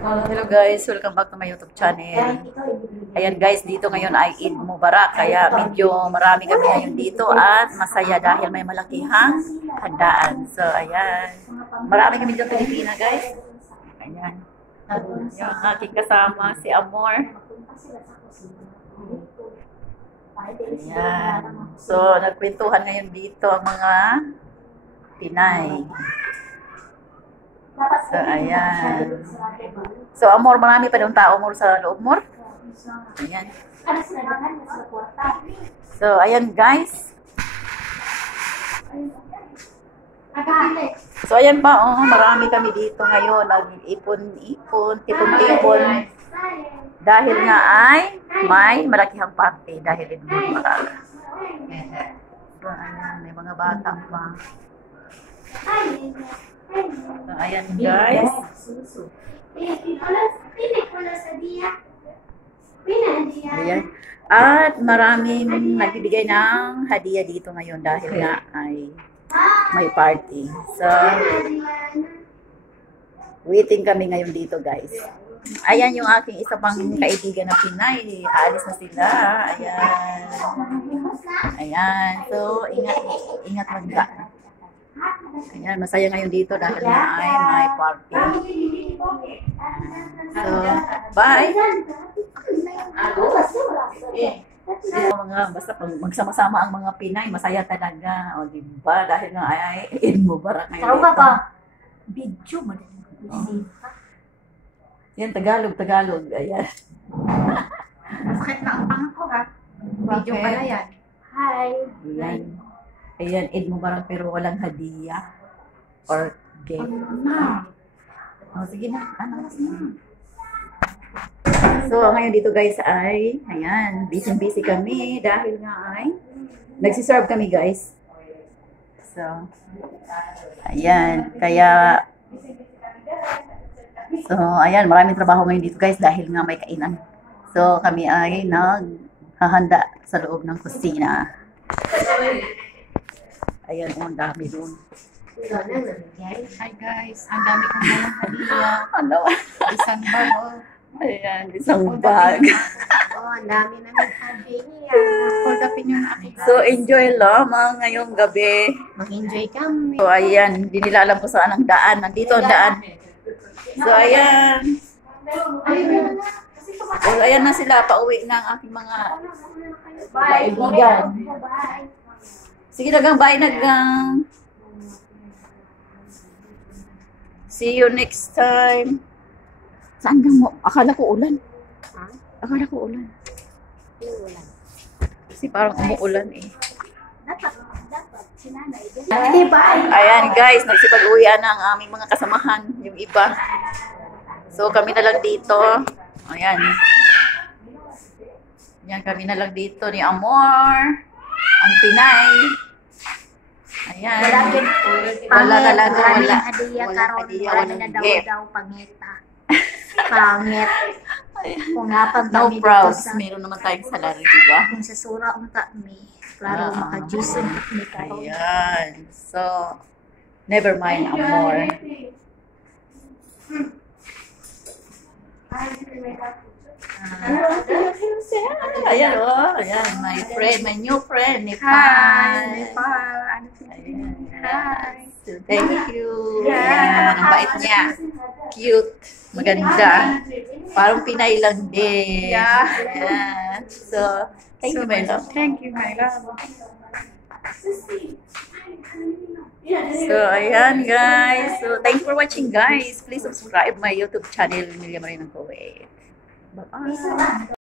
Hello guys, welcome back to my YouTube channel. Ayan guys, dito ngayon ay Eid Mubarak, kaya medyo marami kami ngayon dito at masaya dahil may malakihang handaan. So ayan, marami kami dito Pilipina guys. Ayan, yung aking kasama si Amor. Ayan, so nagkwentuhan ngayon dito ang mga Pinay. So, ayan. So, Amor, marami pa yung tao, Amor, sa loob, Amor. Ayan. So, ayan, guys. So, ayan pa, oh, marami kami dito ngayon. Nag-ipon-ipon, tipon-tipon. Dahil nga ay may malakihang party. Dahil ito marami. So, ayan, may mga bata pa. So, ayan guys. Ayan. At maraming nagbibigay ng hadiah dito ngayon dahil nga ay may party. So, waiting kami ngayon dito guys. Ayan yung aking isa pang kaibigan na Pinay. Aalis na sila. Ayan. Ayan. So, ingat magda. Ayan, masaya ngayon dito dahil na ay may party. So, bye! Basta pag magsama-sama ang mga Pinay, masaya talaga. O, diba? Dahil nga ay Eid Mubarak ngayon dito. Tawag pa. Video mo din. Yan, Tagalog. Ayan. Sakit na ang pang ko ha. Video pala yan. Hi. Ayan. Ayan, Eid Mubarak pero walang hadiah or gift. Oh, sige na. Anas na. So, ngayon dito guys ay, ayan, busy kami dahil nga ay nagsiserve kami guys. So, ayan, kaya ayan, maraming trabaho ngayon dito guys dahil nga may kainan. So, kami ay naghahanda sa loob ng kusina. Ayan, ang dami doon. Hi guys, ang dami kong mga hadiah. Ano? Isang bag. Ayan, isang bag. Oh, ang dami na ng hadiah. Hold upin yung aking. So, enjoy lamang ngayong gabi. Mag-enjoy kami. So, ayan, hindi nila alam kung saan ang daan. Nandito ang daan. So, ayan. So, ayan na sila. Pauwi na ang aking mga kaibigan. Sige, bye nagang. See you next time. Saan ka mo? Akala ko ulan. Ha? Akala ko ulan. Ulan. Kasi parang umuulan eh. Dapat. Sinanay. Ayan guys, nagsipag-uwian na ang aming mga kasamahan. Yung iba. So kami na lang dito. Ayan. Yan, kami na lang dito ni Amor. Ang Pinay. Ayan. Wala talaga. Wala hadiah, walang gift. Daw pangita. Pangit. Kung No props. Meron naman tayong salary, diba? Kung sa sura ang kami, klaro maka-juice ni karon. Ayan. So, never mind, Amor. Ayan, oh. Ayan, my new friend, Nepal. Nepal. Hi. So, thank you. Ayan, ang bait niya. Cute. Maganda. Parang Pinay lang din. Yeah. Ayan. So, thank you, my love. Thank you, my love. So, ayan guys. So, thanks for watching guys. Please subscribe my YouTube channel, Emilia Marina Kuwait. Bye-bye.